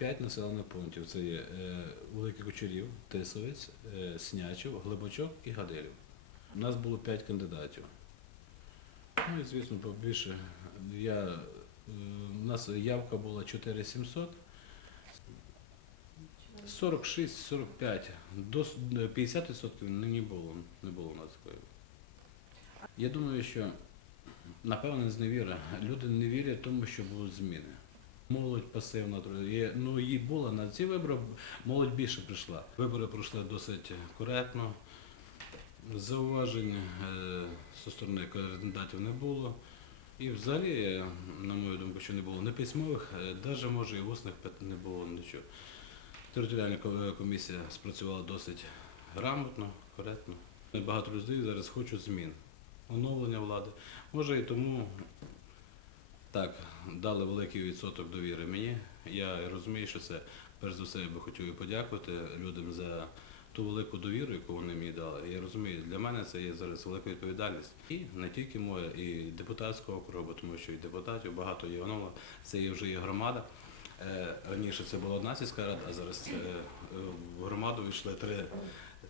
п'ять населених пунктів. Це є е, Великий Кучерів, Тисовець, е, Снячів, Глибочок і Гадилів. У нас було п'ять кандидатів. Ну і звісно, побільше. Я, е, у нас явка була 4700. 46-45. До е, 50% не було, не було у нас такої. Я думаю, що напевно зневіра. Люди не вірять тому, що будуть зміни. Молодь пасивна, є, ну її було на ці вибори, молодь більше прийшла. Вибори пройшли досить коректно. Зауважень е, зі сторони кандидатів не було. І взагалі, е, на мою думку, що не було не письмових, навіть може і усних не було нічого. Територіальна комісія спрацювала досить грамотно, коректно. Багато людей зараз хочуть змін, оновлення влади. Може і тому так, дали великий відсоток довіри мені. Я розумію, що це, перш за все, я би хотів подякувати людям за ту велику довіру, яку вони мені дали. Я розумію, для мене це є зараз велика відповідальність. І не тільки моя, і депутатського округу, тому що і депутатів багато є оновлено. Це є вже є громада. Е, Раніше це була одна сільська рада, а зараз е, в громаду війшли три,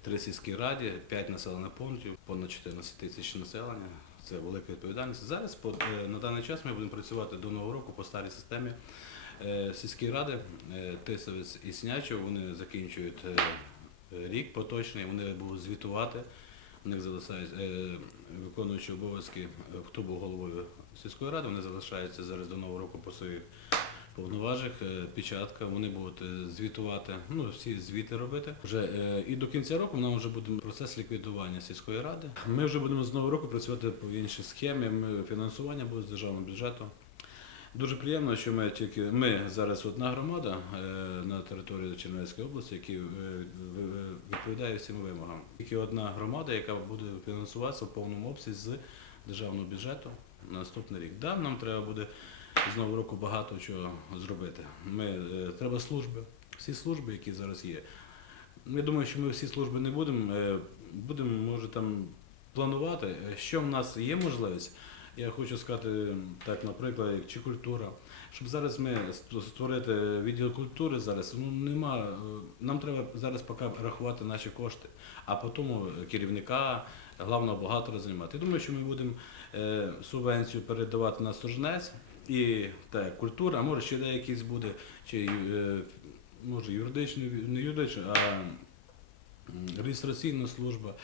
три сільські раді, п'ять населених пунктів, понад 14 тисяч населення. Це велика відповідальність. Зараз е, на даний час ми будемо працювати до нового року по старій системі. Е, Сільські ради е, Тисовець і Снячів вони закінчують рік поточний, вони будуть звітувати. У них залишають виконуючи обов'язки, хто був головою сільської ради, вони залишаються зараз до нового року по своїх повноважах, е, печатка, вони будуть е, звітувати, ну всі звіти робити. Вже е, і до кінця року нам вже буде процес ліквідування сільської ради. Ми вже будемо з нового року працювати по іншій схемі. Ми фінансування буде з державного бюджету. Дуже приємно, що ми тільки ми зараз одна громада на території Чернівецької області, які відповідає всім вимогам. Тільки одна громада, яка буде фінансуватися в повному обсязі з державного бюджету на наступний рік. Да, нам треба буде з нового року багато чого зробити. Ми е, треба служби, всі служби, які зараз є. Я думаю, що ми всі служби не будемо. е, Будемо, може, там планувати, е, що в нас є можливість. Я хочу сказати, так, наприклад, чи культура. Щоб зараз ми створити відділ культури зараз, ну нема. е, Нам треба зараз поки рахувати наші кошти, а потім керівника, главного бухгалтера займати. Я думаю, що ми будемо е, субвенцію передавати на Сторжнець і так, культура, а може ще деякийсь буде, чи е, може юридичний, не юридичний, а реєстраційна служба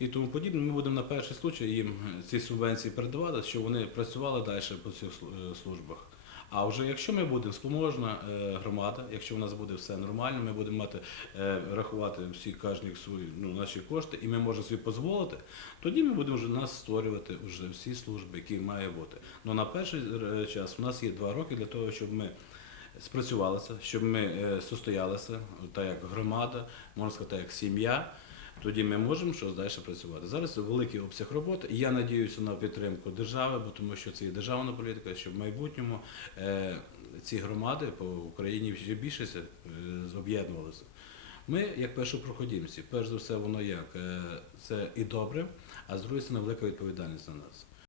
і тому подібне. Ми будемо на перший случай їм ці субвенції передавати, щоб вони працювали далі по цих е, службах. А вже якщо ми будемо спроможна е, громада, якщо в нас буде все нормально, ми будемо мати е, рахувати всі кожні свої ну, наші кошти, і ми можемо собі дозволити, тоді ми будемо вже нас створювати вже всі служби, які має бути. Ну на перший час у нас є два роки для того, щоб ми спрацювалися, щоб ми состоялися, так як громада, можна сказати, як сім'я. Тоді ми можемо щось далі працювати. Зараз великий обсяг роботи. І я надіюся на підтримку держави, бо тому що це є державна політика, щоб в майбутньому е, ці громади по Україні ще більше е, об'єднувалися. Ми, як першопроходімці, перш за все, воно як е, це і добре, а з другої сторони велика відповідальність на нас.